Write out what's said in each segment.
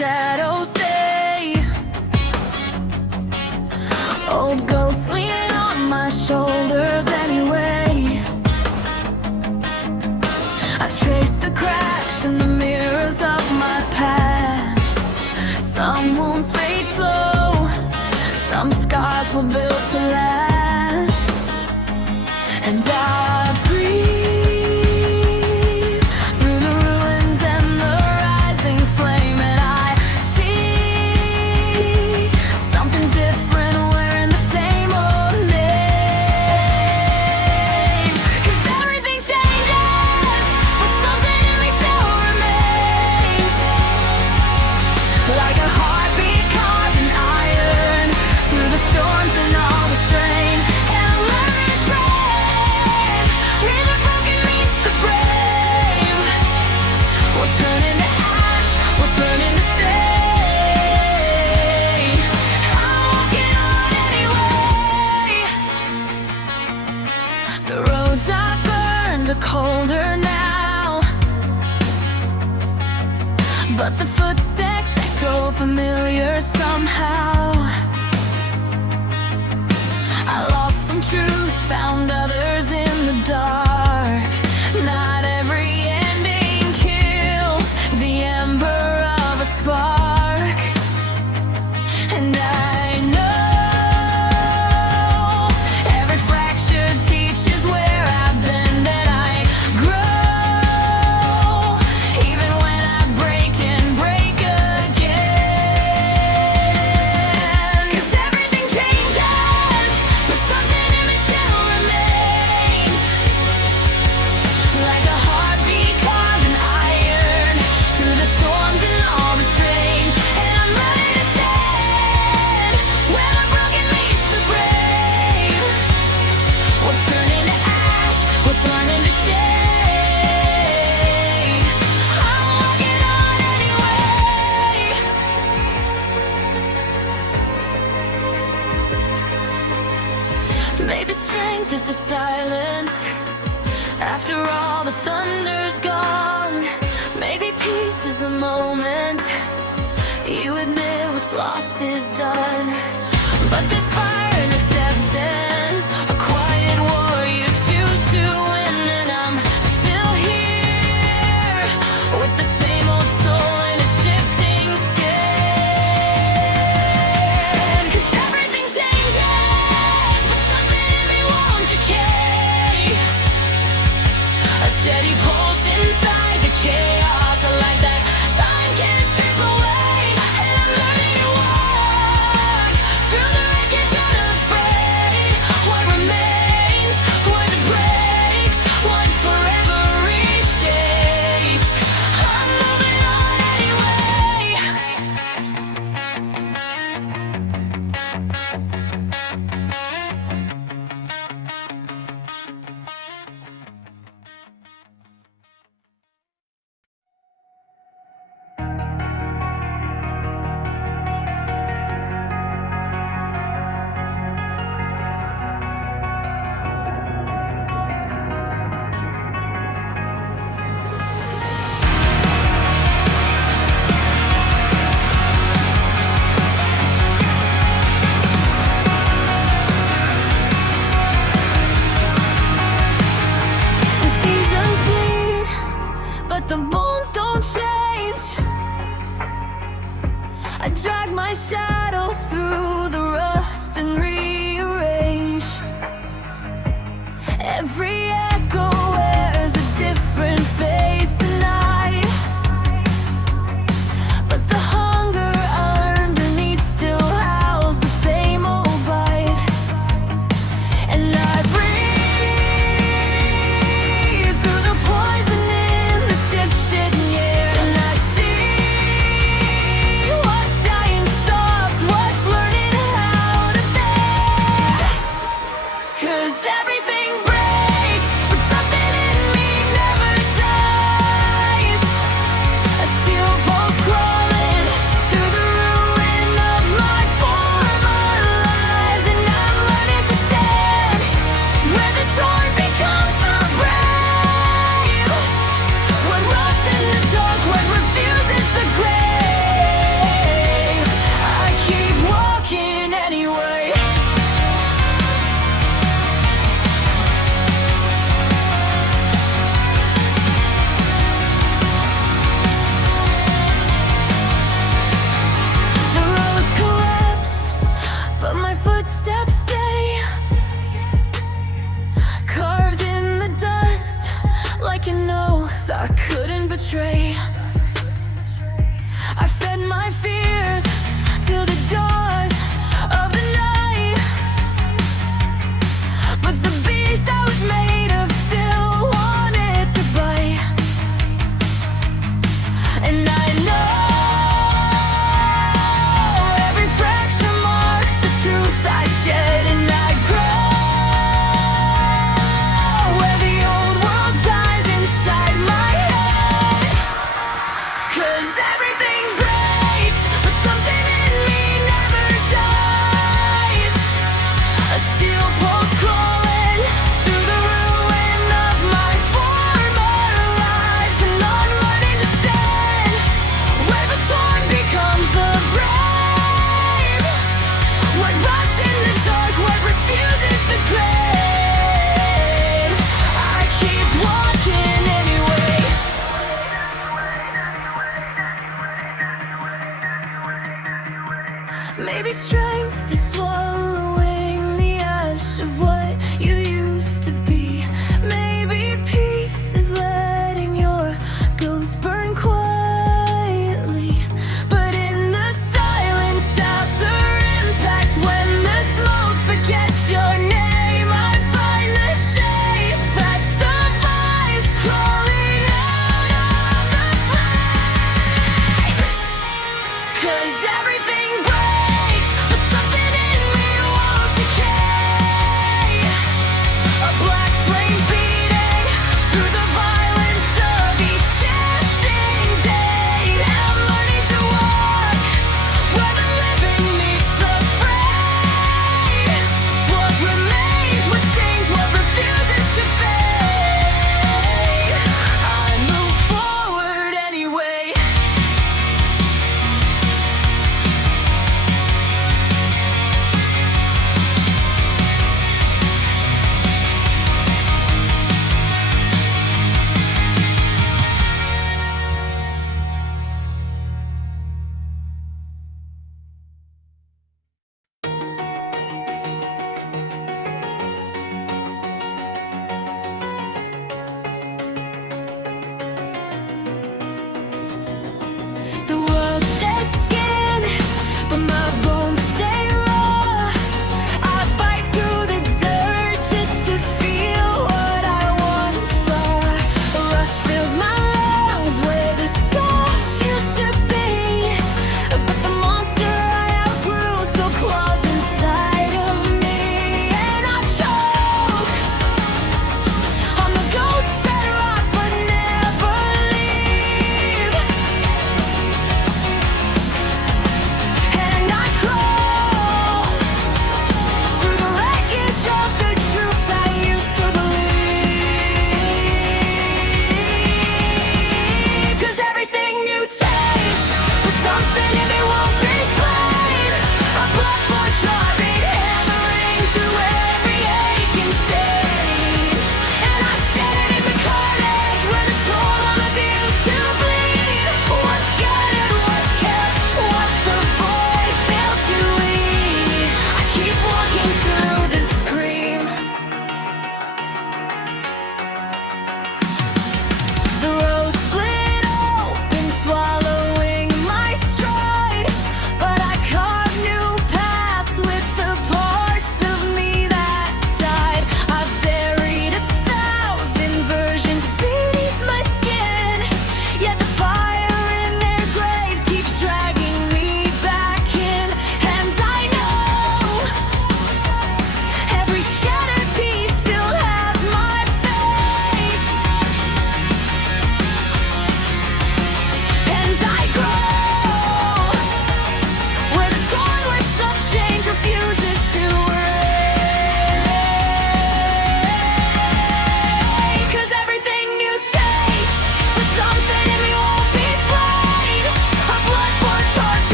shadows stay. Old ghosts leaning on my shoulders anyway. I trace the cracks in the mirrors of my past. Some wounds fade slow, some scars were built to last. And I breathe through the ruins and the rising flame, and I see something different wearing the same old name. 'Cause everything changes, but something in me still remains. Like a heartbeat carved in iron, through the storms and all the strain. And I'm learning to brave, where the broken meets the brave. We'll turn into ash, we'll turn into stay. I'm walking on anyway. The roads I burned are colder now, but the footsteps echo familiar somehow. I lost some truths, found others in the dark. Not every ending kills the ember of a spark. And I know every fracture teaches where I've been, that I grow even when I break and break again. 'Cause everything changes, but something in me still remains. Like a heartbeat carved in iron, through the storms and all the strain. And I'm learning to stand where the broken meets the brave. What's turning to ash, what's learning to stay. I'm walking on anyway. Maybe strength is the silence after all the thunder's gone. Maybe peace is the moment you admit what's lost is done. But this fire and acceptance, a quiet war you choose to win. And I'm still here with the same old soul and a shifting skin. 'Cause everything changes, but something in me won't decay. A steady pulse inside the chaos, a light that time can't strip away. And I'm learning to walk through the wreckage unafraid. What remains, what it breaks, what forever reshapes. I'm moving on anyway. The seasons bleed, but the bones don't change. I drag my shadow through the rust and rearrange. Every echo wears a different face tonight, but the hunger underneath still howls the same old bite. And I breathe through the poison in the shifting air. And I see what's dying soft, what's learning how to bear. 'Cause everything breaks, I couldn't betray. I fed my fears to the jaws of the night, but the beast I was made of still wanted to bite. And I know every fracture marks the truth I shed, and I grow where the old world dies inside my head. 'Cause everything breaks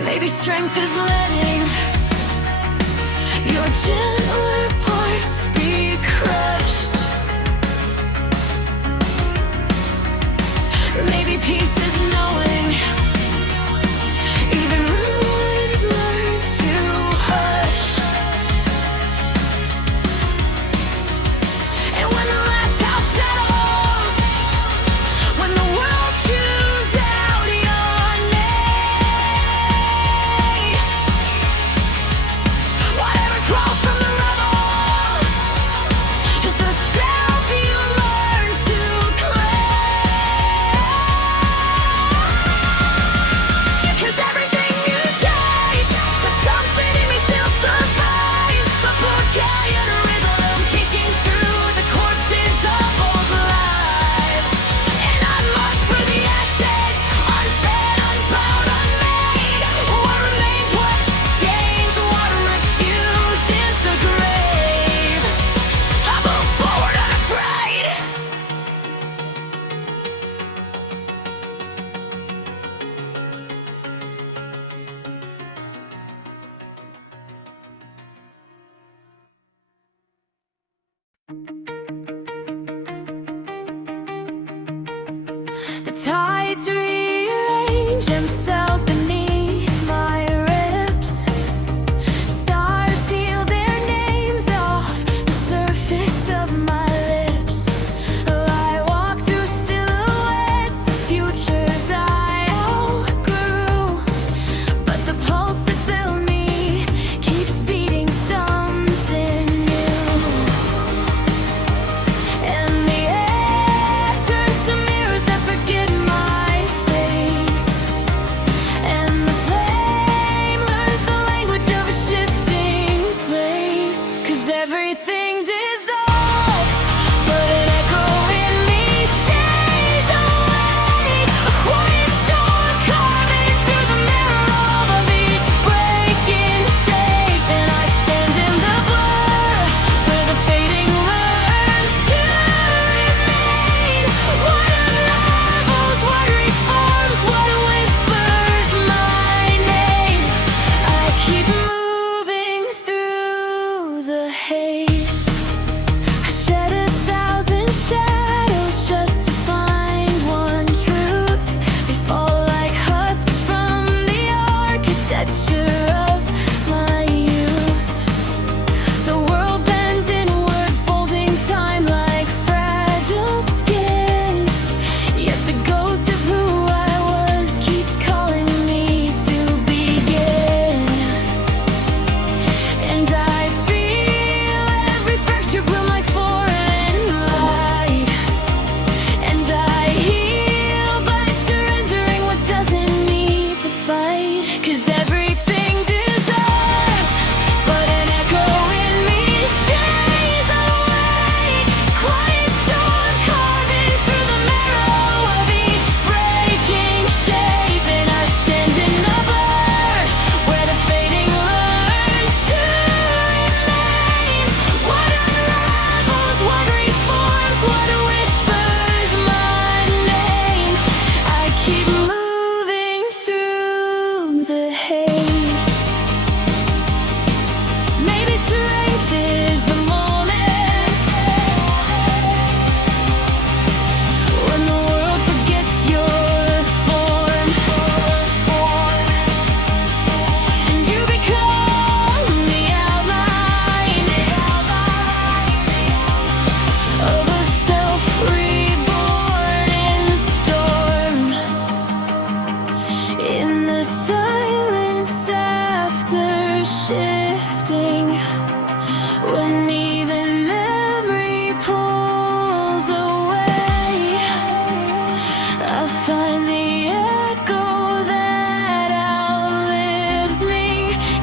Maybe strength is letting your gentler parts be crushed. Maybe peace is knowing even ruins learn to hush. And when the last house settles, when the world chews out your name, whatever crawls from the rubble is the self you learn to claim. 'Cause everything you taste, but something in me still survives. A poor guy in a rhythm, kicking through the corpses of old lives. And I'm much for the ashes, unfed, unbound, unmade. What remains, what stains, what refuses the grave. I move forward unafraid. The tides rearrange themselves beneath my ribs. Stars peel their names off the surface of my lips. I walk through silhouettes of futures I outgrew, but the pulse that built me keeps beating something new. And the air turns to mirrors that forget my face. And the flame learns the language of a shifting place. 'Cause everything dissolves, but an echo in me stays awake. A quiet storm carving through the mirror of each breaking shape. And I stand in the blur where the fading learns to remain. What unravels, what reforms, what whispers my name. I keep moving through the haze. I shed 1,000 shadows just to find one truth. They fall like husks from the architecture of my youth. The world bends inward, folding time like fragile skin. Yet the ghost of who I was keeps calling me to begin. And I feel every fracture bloom like foreign light. And I heal by surrendering what doesn't need to fight. 'Cause everything dissolves, but an echo in me stays awake. Quiet storm carving through the marrow of each breaking shape. And I stand in the blur where the fading learns to remain. What unravels, what reforms, what whispers my name. I keep moving through the haze. Maybe strength is the moment when the world forgets your form, and you become the outline of a self reborn in storm. In the silence after shifting, when even memory pulls away, I find the echo that outlives me,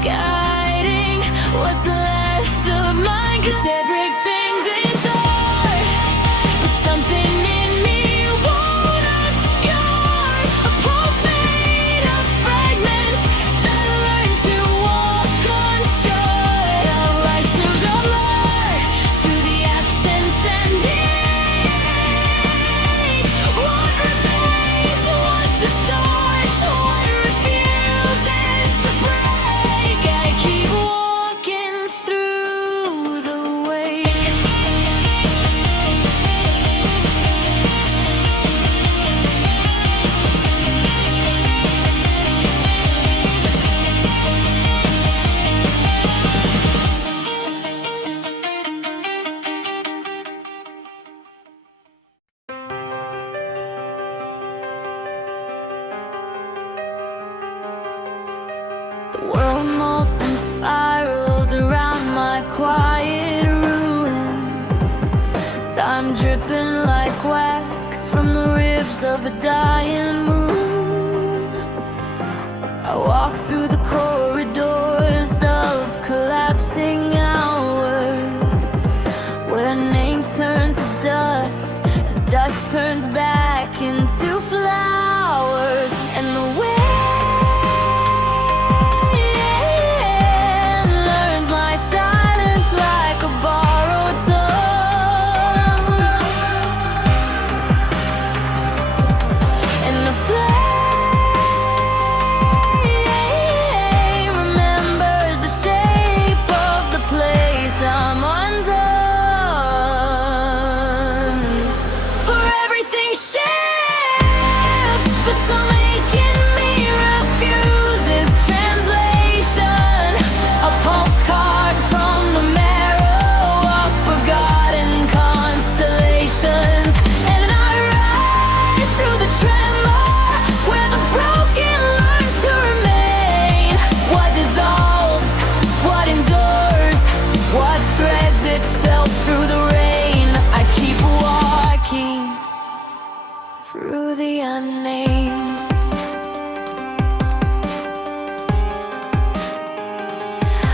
guiding what's left of mine. 'Cause everything dissolves, but something in me won't obscure. A pulse made of fragments that learn to walk on shore. I'll rise through the blur, through the absence and need. What remains, World molten spirals around my quiet ruin. Time dripping like wax from the ribs of a dying moon. I walk through the corridors of collapsing hours, where names turn to dust and dust turns back into flowers. And the wind learns my silence like a borrowed tongue. And the flame remembers the shape of the place I'm undone. For everything shifts, but some aching me refuses translation. A postcard from the marrow of forgotten constellations. And I rise through the tremor where the broken learns to remain. What dissolves, what endures, what threads itself through the rain. I keep walking through the unnamed.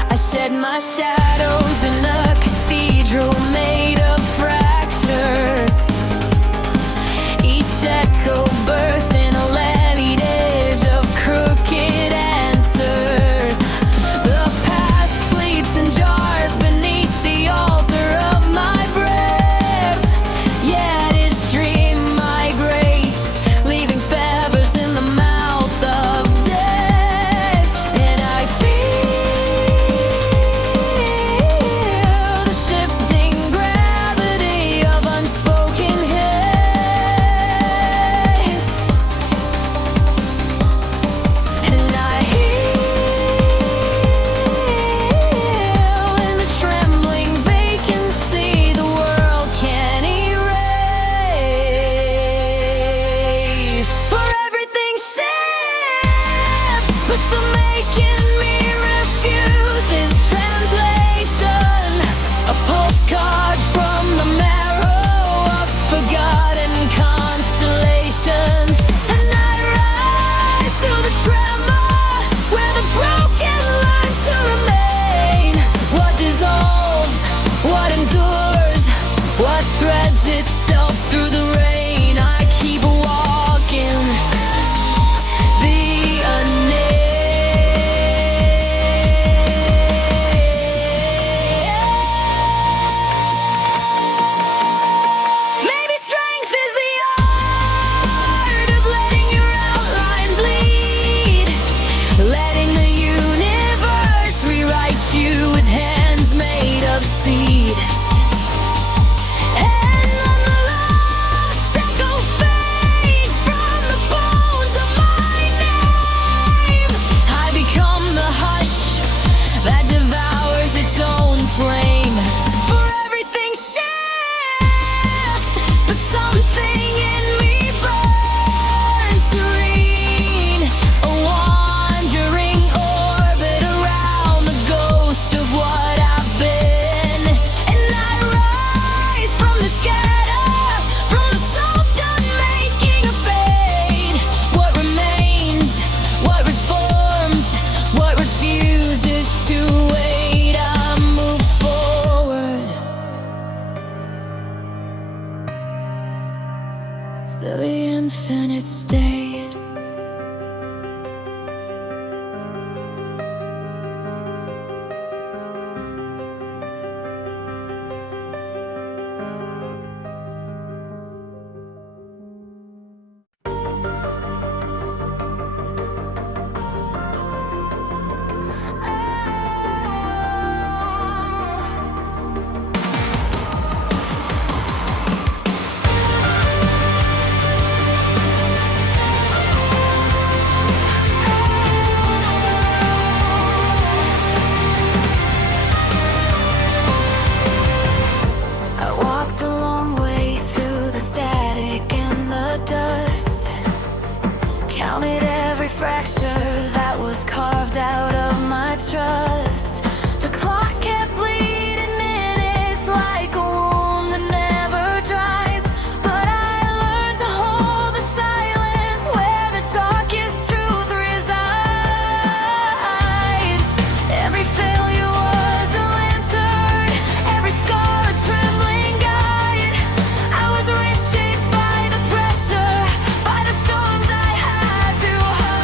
I shed my shadows in a cathedral made of fractures. Each echo birthing a levied edge of crooked answers. The past sleeps in jars beneath the altar of my breath. Yet its dream migrates, leaving feathers in the mouth of death. And I feel the shifting gravity of unspoken haze. And I heal in the trembling vacancy the world can't erase. For everything shifts, but some making me refuses translation. A postcard from the marrow of forgotten constellations. And I rise through the tremor where the broken learns to remain. What dissolves, what endures, what threads itself through the rain. I keep walking the unnamed. Maybe strength is the art of letting your outline bleed, letting the universe rewrite you with hands made of seed. And when the last echo fades from the bones of my name, I become the hush that devours its own flame. For everything shifts, but something in me burns serene. A wandering orbit around the ghost of what I've been. And I rise from the scatter, from the soft unmaking of fade. What remains, what reforms, what refuses to wait. I move forward to the infinite state. every fracture that was carved out of my trust. The clock kept bleeding minutes like a wound that never dries. But I learned to hold the silence where the darkest truth resides. Every failure was a lantern, every scar a trembling guide. I was reshaped by the pressure, by the storms I had to hide.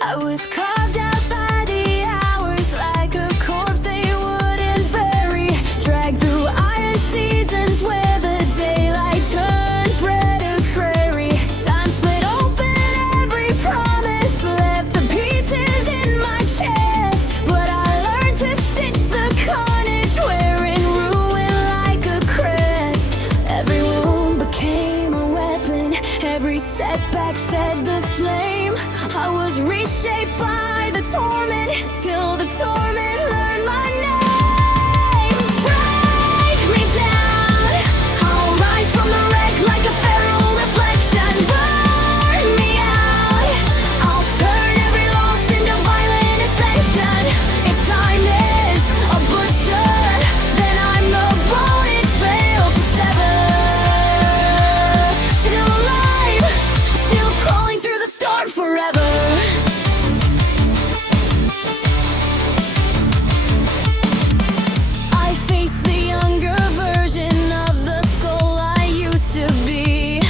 I was carved out by the hours like a corpse they wouldn't bury. Dragged through iron seasons where the daylight turned predatory. Time split open every promise, left the pieces in my chest. But I learned to stitch the carnage, wearing ruin like a crest. Every wound became a weapon, every setback fed the flame. I was reshaped by the torment, till the torment learned my name. Break me down, I'll rise from the wreck like a feral reflection. Burn me out, I'll turn every loss into violent ascension. If time is a butcher, then I'm the bone it failed to sever. Still alive, still crawling through the storm forever. I face the younger version of the soul I used to be,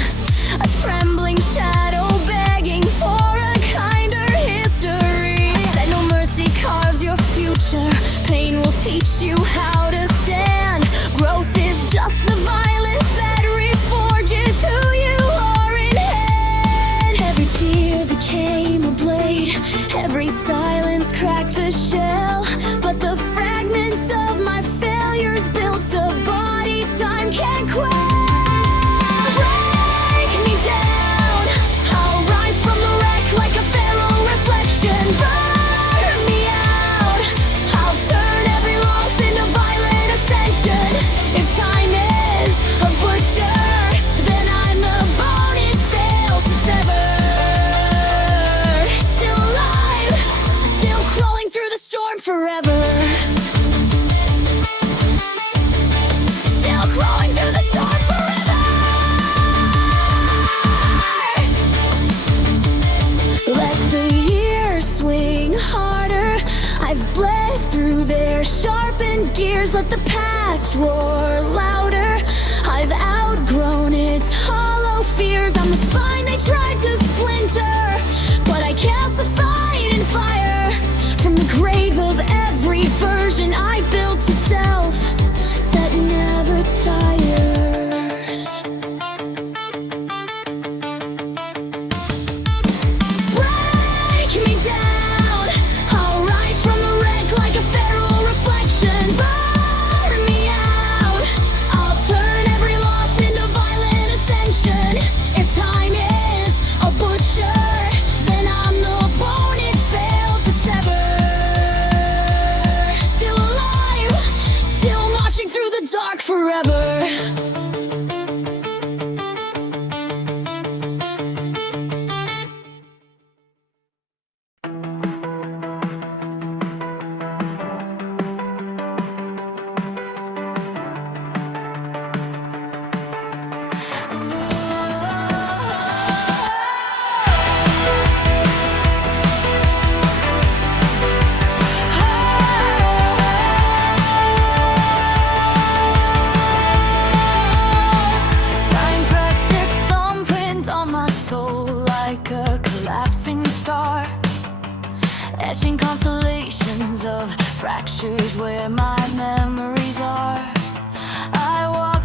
a trembling shadow begging for a kinder history. Said no mercy carves your future, pain will teach you how to stand. Growth is just the violence that reforges who you are in hand. Every tear became a blade, every silence cracked the shell. But the fragments of my failures built a body time can't quell. Break me down, I'll rise from the wreck like a feral reflection. Burn me out, I'll turn every loss into violent ascension. If time is a butcher, then I'm the bone it failed to sever. Still alive, still crawling through the storm forever. Still crawling through the storm forever. Let the years swing harder, I've bled through their sharpened gears. Let the past roar louder, I've outgrown its hollow fears. I'm the spine they tried to splinter, but I calcified in fire. From the grave of every version I built to self that never tires. Break me down, I'll rise from the wreck like a feral reflection. Burn me out, I'll turn every loss into violent ascension. If time is a butcher, then I'm the bone it failed to sever. Still alive, still marching through the dark forever. Time pressed its thumbprint on my soul like a collapsing star, etching constellations of fractures where my memories are. I walk